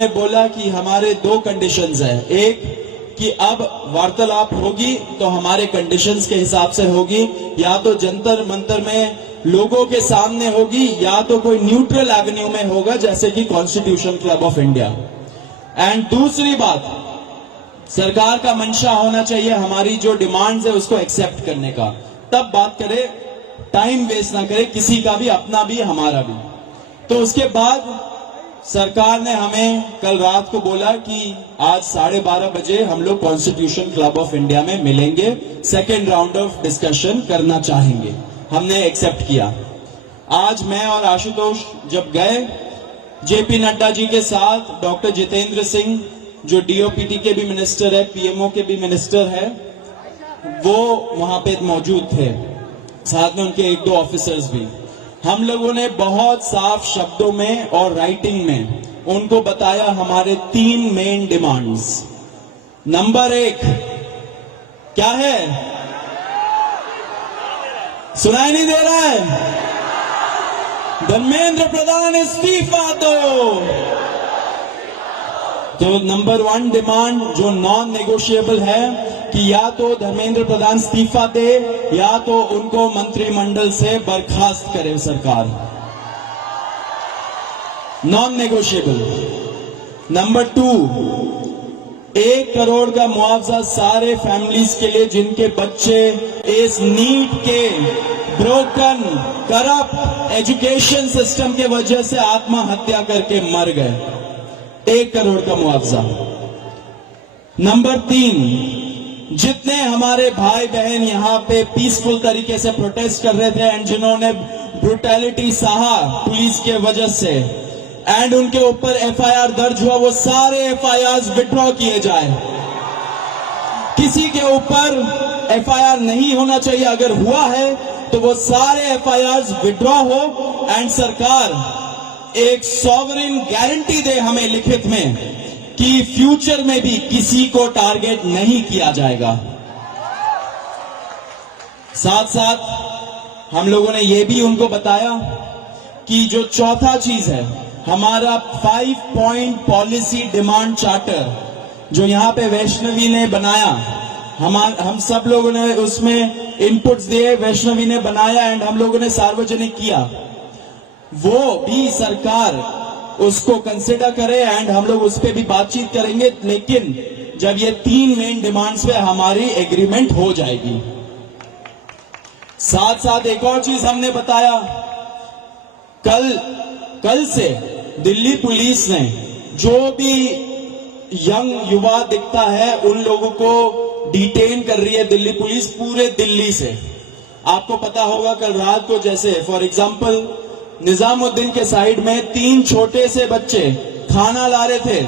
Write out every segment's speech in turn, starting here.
ने बोला कि हमारे दो कंडीशंस है। एक कि अब वार्तालाप होगी तो हमारे कंडीशंस के हिसाब से होगी, या तो जंतर मंतर में लोगों के सामने होगी या तो कोई न्यूट्रल एवेन्यू में होगा जैसे कि constitution club of India. And दूसरी बात, सरकार का मंशा होना चाहिए हमारी जो डिमांड्स है उसको एक्सेप्ट करने का, तब बात करे, टाइम वेस्ट ना करे किसी का भी, अपना भी हमारा भी। तो उसके बाद सरकार ने हमें कल रात को बोला कि आज 12:30 बजे हम लोग कॉन्स्टिट्यूशन क्लब ऑफ इंडिया में मिलेंगे, सेकेंड राउंड ऑफ डिस्कशन करना चाहेंगे। हमने एक्सेप्ट किया। आज मैं और आशुतोष जब गए, जेपी नड्डा जी के साथ डॉक्टर जितेंद्र सिंह जो डीओपीटी के भी मिनिस्टर है, पीएमओ के भी मिनिस्टर है, वो वहां पे मौजूद थे, साथ में उनके एक दो ऑफिसर्स भी। हम लोगों ने बहुत साफ शब्दों में और राइटिंग में उनको बताया हमारे 3 मेन डिमांड्स। नंबर 1 क्या है? सुनाई नहीं दे रहा है? धर्मेंद्र प्रधान इस्तीफा दो। तो नंबर 1 डिमांड जो नॉन नेगोशिएबल है कि या तो धर्मेंद्र प्रधान इस्तीफा दे या तो उनको मंत्रिमंडल से बर्खास्त करे सरकार, नॉन नेगोशिएबल। नंबर 2, 1 करोड़ का मुआवजा सारे फैमिलीज के लिए जिनके बच्चे इस नीट के ब्रोकन करप्ट एजुकेशन सिस्टम के वजह से आत्महत्या करके मर गए, 1 करोड़ का मुआवजा। नंबर 3, जितने हमारे भाई बहन यहाँ पे पीसफुल तरीके से प्रोटेस्ट कर रहे थे एंड जिन्होंने ब्रुटैलिटी सहा पुलिस के वजह से एंड उनके ऊपर एफआईआर दर्ज हुआ, वो सारे एफआईआर विड्रॉ किए जाए। किसी के ऊपर एफआईआर नहीं होना चाहिए, अगर हुआ है तो वो सारे एफआईआर विड्रॉ हो एंड सरकार एक सॉवरेन गारंटी दे हमें लिखित में कि फ्यूचर में भी किसी को टारगेट नहीं किया जाएगा। साथ साथ हम लोगों ने यह भी उनको बताया कि जो चौथा चीज है हमारा 5 पॉइंट पॉलिसी डिमांड चार्टर जो यहां पे वैष्णवी ने बनाया, हम सब लोगों ने उसमें इनपुट्स दिए, वैष्णवी ने बनाया एंड हम लोगों ने सार्वजनिक किया, वो भी सरकार उसको कंसिडर करे एंड हम लोग उस पर भी बातचीत करेंगे, लेकिन जब ये 3 मेन डिमांड्स पे हमारी एग्रीमेंट हो जाएगी। साथ साथ एक और चीज हमने बताया, कल से दिल्ली पुलिस ने जो भी यंग युवा दिखता है उन लोगों को डिटेन कर रही है दिल्ली पुलिस पूरे दिल्ली से। आपको पता होगा कल रात को जैसे फॉर एग्जांपल निजामुद्दीन के साइड में 3 छोटे से बच्चे खाना ला रहे थे,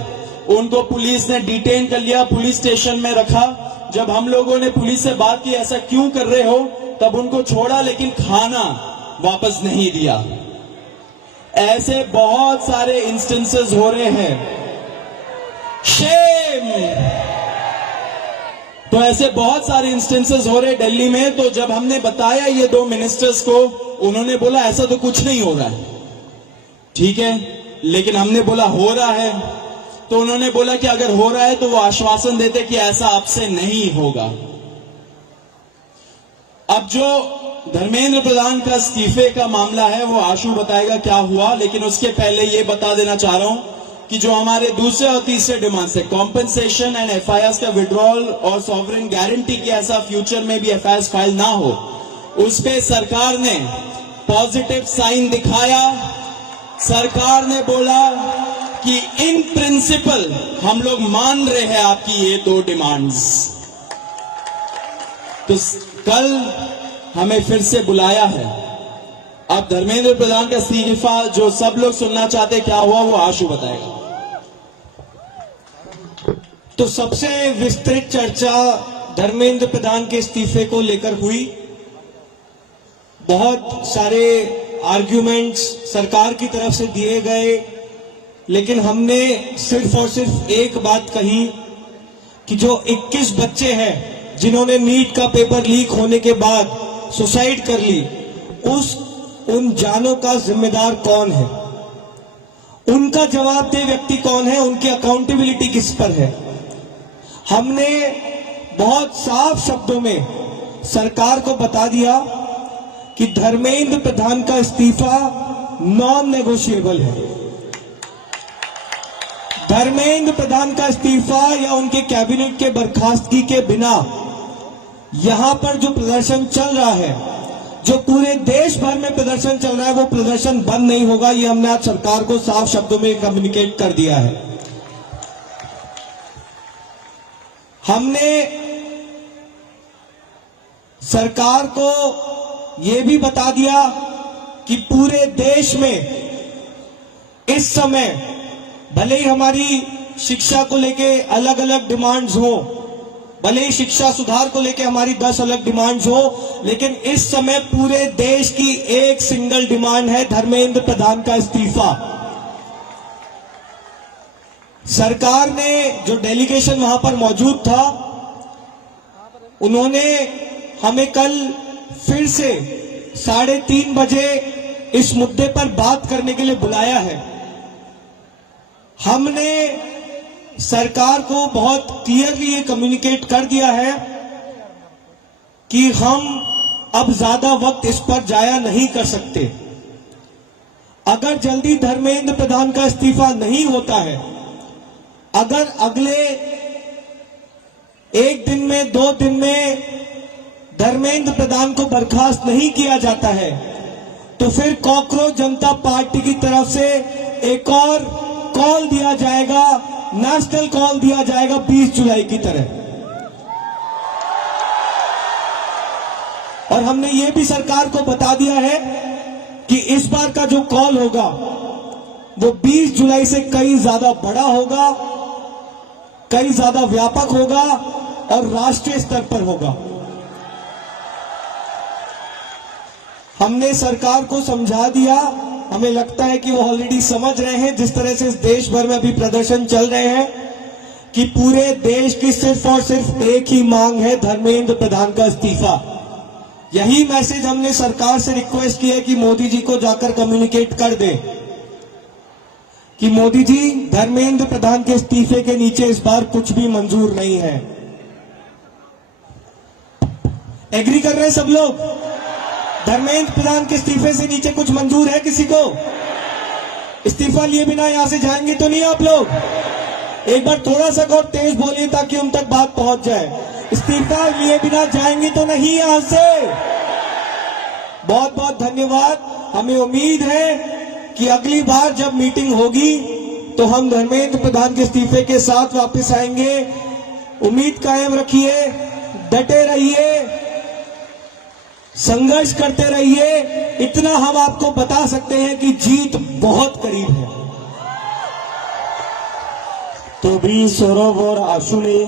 उनको पुलिस ने डिटेन कर लिया, पुलिस स्टेशन में रखा। जब हम लोगों ने पुलिस से बात की ऐसा क्यों कर रहे हो, तब उनको छोड़ा लेकिन खाना वापस नहीं दिया। ऐसे बहुत सारे इंस्टेंसेस हो रहे हैं, शेम। तो ऐसे बहुत सारे इंस्टेंसेस हो रहे दिल्ली में। तो जब हमने बताया ये 2 मिनिस्टर्स को, उन्होंने बोला ऐसा तो कुछ नहीं हो रहा है। ठीक है, लेकिन हमने बोला हो रहा है, तो उन्होंने बोला कि अगर हो रहा है तो वो आश्वासन देते कि ऐसा आपसे नहीं होगा। अब जो धर्मेंद्र प्रधान का इस्तीफे का मामला है वो आशु बताएगा क्या हुआ, लेकिन उसके पहले ये बता देना चाह रहा हूं कि जो हमारे दूसरे और तीसरे डिमांड्स है, कॉम्पेंसेशन एंड एफआईआर का विड्रॉल और सॉवरेन गारंटी की ऐसा फ्यूचर में भी एफआईआर फाइल ना हो, उस पे सरकार ने पॉजिटिव साइन दिखाया। सरकार ने बोला कि इन प्रिंसिपल हम लोग मान रहे हैं आपकी ये 2 डिमांड्स। तो कल हमें फिर से बुलाया है। अब धर्मेंद्र प्रधान का इस्तीफा जो सब लोग सुनना चाहते क्या हुआ वो आशु बताएगा। तो सबसे विस्तृत चर्चा धर्मेंद्र प्रधान के इस्तीफे को लेकर हुई। बहुत सारे आर्ग्यूमेंट्स सरकार की तरफ से दिए गए, लेकिन हमने सिर्फ और सिर्फ एक बात कही कि जो 21 बच्चे हैं जिन्होंने नीट का पेपर लीक होने के बाद सुसाइड कर ली, उन जानों का जिम्मेदार कौन है। उनका जवाबदेह व्यक्ति कौन है, उनकी अकाउंटेबिलिटी किस पर है। हमने बहुत साफ शब्दों में सरकार को बता दिया कि धर्मेंद्र प्रधान का इस्तीफा नॉन नेगोशिएबल है। धर्मेंद्र प्रधान का इस्तीफा या उनके कैबिनेट के बर्खास्तगी के बिना यहां पर जो प्रदर्शन चल रहा है, जो पूरे देश भर में प्रदर्शन चल रहा है, वो प्रदर्शन बंद नहीं होगा। ये हमने आज सरकार को साफ शब्दों में कम्युनिकेट कर दिया है। हमने सरकार को यह भी बता दिया कि पूरे देश में इस समय भले ही हमारी शिक्षा को लेके अलग अलग डिमांड्स हो, भले ही शिक्षा सुधार को लेके हमारी 10 अलग डिमांड्स हो, लेकिन इस समय पूरे देश की एक सिंगल डिमांड है, धर्मेंद्र प्रधान का इस्तीफा। सरकार ने जो डेलीगेशन वहां पर मौजूद था, उन्होंने हमें कल फिर से 3:30 बजे इस मुद्दे पर बात करने के लिए बुलाया है। हमने सरकार को बहुत क्लियरली ये कम्युनिकेट कर दिया है कि हम अब ज्यादा वक्त इस पर जाया नहीं कर सकते। अगर जल्दी धर्मेंद्र प्रधान का इस्तीफा नहीं होता है, अगर अगले 1 दिन में 2 दिन में धर्मेंद्र प्रधान को बर्खास्त नहीं किया जाता है, तो फिर कॉकरोच जनता पार्टी की तरफ से एक और कॉल दिया जाएगा, नेशनल कॉल दिया जाएगा 20 जुलाई की तरह। और हमने ये भी सरकार को बता दिया है कि इस बार का जो कॉल होगा वो 20 जुलाई से कई ज्यादा बड़ा होगा, कई ज्यादा व्यापक होगा और राष्ट्रीय स्तर पर होगा। हमने सरकार को समझा दिया, हमें लगता है कि वो ऑलरेडी समझ रहे हैं, जिस तरह से इस देश भर में अभी प्रदर्शन चल रहे हैं, कि पूरे देश की सिर्फ और सिर्फ एक ही मांग है, धर्मेंद्र प्रधान का इस्तीफा। यही मैसेज हमने सरकार से रिक्वेस्ट की है कि मोदी जी को जाकर कम्युनिकेट कर दें कि मोदी जी, धर्मेंद्र प्रधान के इस्तीफे के नीचे इस बार कुछ भी मंजूर नहीं है। एग्री कर रहे हैं सब लोग? धर्मेंद्र प्रधान के इस्तीफे से नीचे कुछ मंजूर है किसी को? इस्तीफा लिए बिना यहां से जाएंगे तो नहीं आप लोग? एक बार थोड़ा सा और तेज बोलिए ताकि उन तक बात पहुंच जाए। इस्तीफा लिए बिना जाएंगे तो नहीं यहां से? बहुत बहुत धन्यवाद। हमें उम्मीद है कि अगली बार जब मीटिंग होगी तो हम धर्मेंद्र प्रधान के इस्तीफे के साथ वापस आएंगे। उम्मीद कायम रखिए, डटे रहिए, संघर्ष करते रहिए। इतना हम आपको बता सकते हैं कि जीत बहुत करीब है। तो भी सौरभ और आशु ने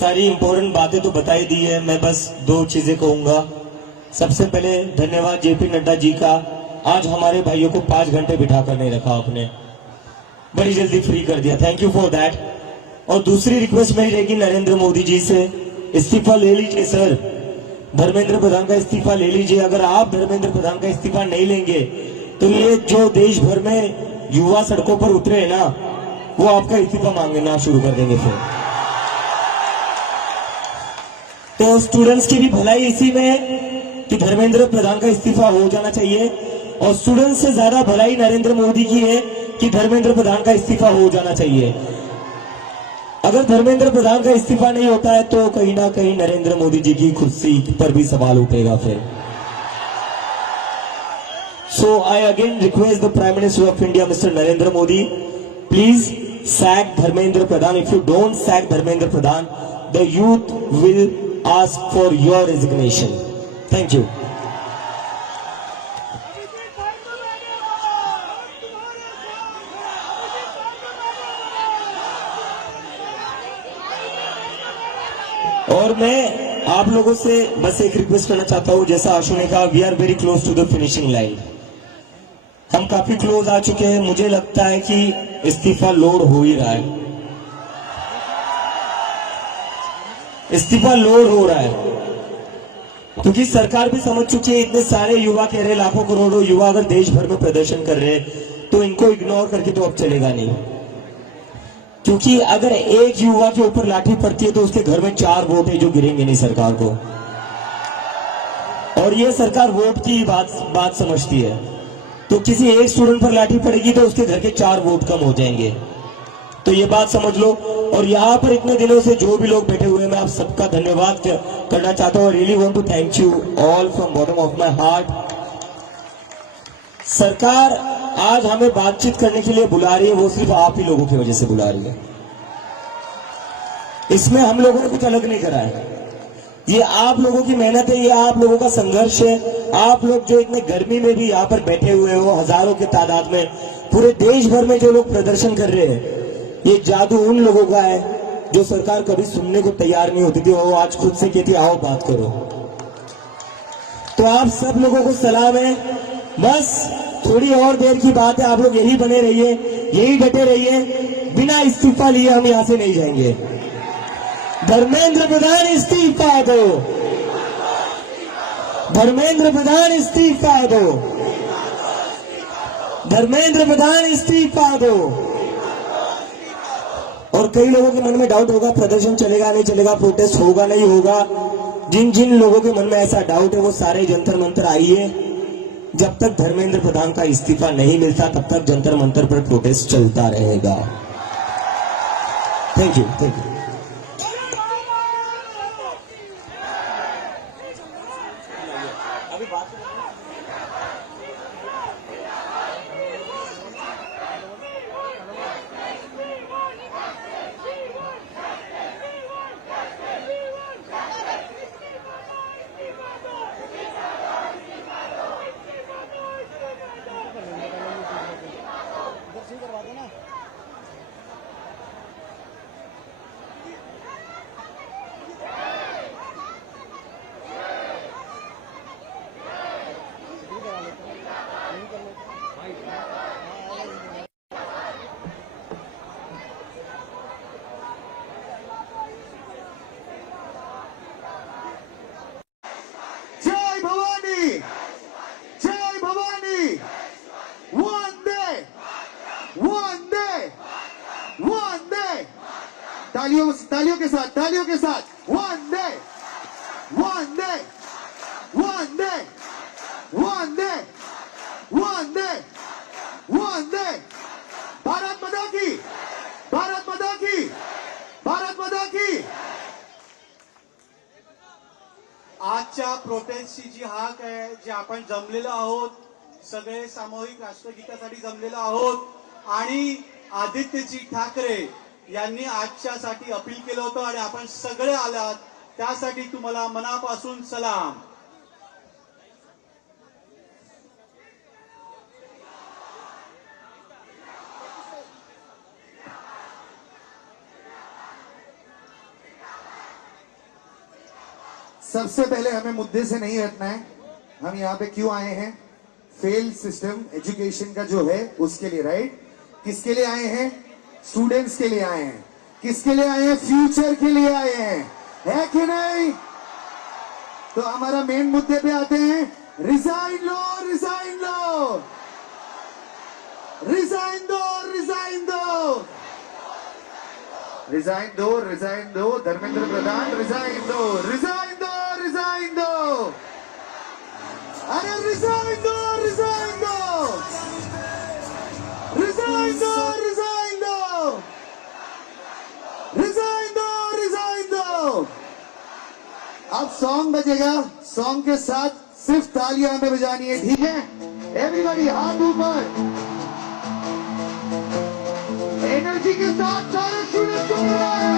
सारी इंपॉर्टेंट बातें तो बताई दी है। मैं बस 2 चीजें कहूंगा। सबसे पहले धन्यवाद जेपी नड्डा जी का, आज हमारे भाइयों को 5 घंटे बिठा कर नहीं रखा आपने, बड़ी जल्दी फ्री कर दिया, थैंक यू फॉर दैट। और दूसरी रिक्वेस्ट मेरी रहेगी नरेंद्र मोदी जी से, इस्तीफा ले लीजिए सर, धर्मेंद्र प्रधान का इस्तीफा ले लीजिए। अगर आप धर्मेंद्र प्रधान का इस्तीफा नहीं लेंगे तो ये जो देश भर में युवा सड़कों पर उतरे हैं ना, वो आपका इस्तीफा मांगना शुरू कर देंगे फिर। तो स्टूडेंट्स की भी भलाई इसी में है कि धर्मेंद्र प्रधान का इस्तीफा हो जाना चाहिए, और स्टूडेंट्स से ज्यादा भलाई नरेंद्र मोदी की है कि धर्मेंद्र प्रधान का इस्तीफा हो जाना चाहिए। अगर धर्मेंद्र प्रधान का इस्तीफा नहीं होता है तो कहीं ना कहीं नरेंद्र मोदी जी की कुर्सी पर भी सवाल उठेगा फिर। So I again request the prime minister of India mister Narendra Modi, please sack Dharmendra Pradhan. If you don't sack Dharmendra Pradhan, the youth will ask for your resignation. Thank you. और मैं आप लोगों से बस एक रिक्वेस्ट करना चाहता हूं, जैसा आशु ने कहा, we are very close to the finishing line. हम काफी क्लोज आ चुके हैं। मुझे लगता है कि इस्तीफा लोड हो ही रहा है, इस्तीफा लोड हो रहा है, क्योंकि सरकार भी समझ चुकी है। इतने सारे युवा कह रहे, लाखों करोड़ों युवा अगर देश भर में प्रदर्शन कर रहे हैं तो इनको इग्नोर करके तो अब चलेगा नहीं, क्योंकि अगर एक युवा के ऊपर लाठी पड़ती है तो उसके घर में 4 वोट है जो गिरेंगे नहीं सरकार को। और ये सरकार वोट की बात समझती है, तो किसी एक स्टूडेंट पर लाठी पड़ेगी तो उसके घर के 4 वोट कम हो जाएंगे। तो ये बात समझ लो। और यहाँ पर इतने दिनों से जो भी लोग बैठे हुए हैं, मैं आप सबका धन्यवाद करना चाहता हूँ। Really want to thank you all from bottom of my heart. सरकार आज हमें बातचीत करने के लिए बुला रही है, वो सिर्फ आप ही लोगों की वजह से बुला रही है। इसमें हम लोगों ने कुछ अलग नहीं करा है, ये आप लोगों की मेहनत है, ये आप लोगों का संघर्ष है। आप लोग जो इतने गर्मी में भी यहाँ पर बैठे हुए हो, हजारों की तादाद में, पूरे देश भर में जो लोग प्रदर्शन कर रहे हैं, ये जादू उन लोगों का है जो सरकार कभी सुनने को तैयार नहीं होती थी, वो आज खुद से कहती आओ बात करो। तो आप सब लोगों को सलाम है। बस थोड़ी और देर की बात है, आप लोग यही बने रहिए, यही डटे रहिए, बिना इस्तीफा लिए हम यहां से नहीं जाएंगे। धर्मेंद्र प्रधान इस्तीफा दो, धर्मेंद्र प्रधान इस्तीफा दो, धर्मेंद्र प्रधान इस्तीफा दो। और कई लोगों के मन में डाउट होगा प्रदर्शन चलेगा नहीं चलेगा, प्रोटेस्ट होगा नहीं होगा। जिन जिन लोगों के मन में ऐसा डाउट है वो सारे जंतर मंतर आइए। जब तक धर्मेंद्र प्रधान का इस्तीफा नहीं मिलता तब तक जंतर मंतर पर प्रोटेस्ट चलता रहेगा। Thank you, thank you. जय भवानी, जय भवानी, वंदे वंदे वंदे। तालियों के साथ वंदे वंदे वंदे वंदे वंदे वंदे। भारत माता की, भारत माता की, भारत माता की। आजच्या प्रोटेस्टची जी हाक आहे, जे आपण जमलेलो आहोत, सगळे सामूहिक राष्ट्रगीतासाठी जमलेलो आहोत आणि आदित्यजी ठाकरे यांनी आजच्यासाठी अपील केलं होतं आणि आपण सगळे आलात, त्यासाठी तुम्हाला मनापासून सलाम। सबसे पहले हमें मुद्दे से नहीं हटना है। हम यहाँ पे क्यों आए हैं? फेल सिस्टम एजुकेशन का जो है उसके लिए, राइट? किसके लिए आए हैं? स्टूडेंट्स के लिए आए हैं। किसके लिए आए हैं? फ्यूचर के लिए आए हैं, है कि नहीं? तो हमारा मेन मुद्दे पे आते हैं। रिजाइन लो, रिजाइन लो, रिजाइन दो, रिजाइन दो, रिजाइन दो, रिजाइन दो। धर्मेंद्र प्रधान रिजाइन दो, रिजाइन दो, रिजाइन दो। अरे रिजाइन दो, रिजाइन दो, रिजाइन दो, रिजाइन दो, रिजाइन दो, रिजाइन दो। अब सॉन्ग बजेगा, सॉन्ग के साथ सिर्फ तालियां हमें बजानी है, ठीक है? एवरीबॉडी हाथ ऊपर, एनर्जी के साथ सारे स्टूडेंट्स को बुलाएं।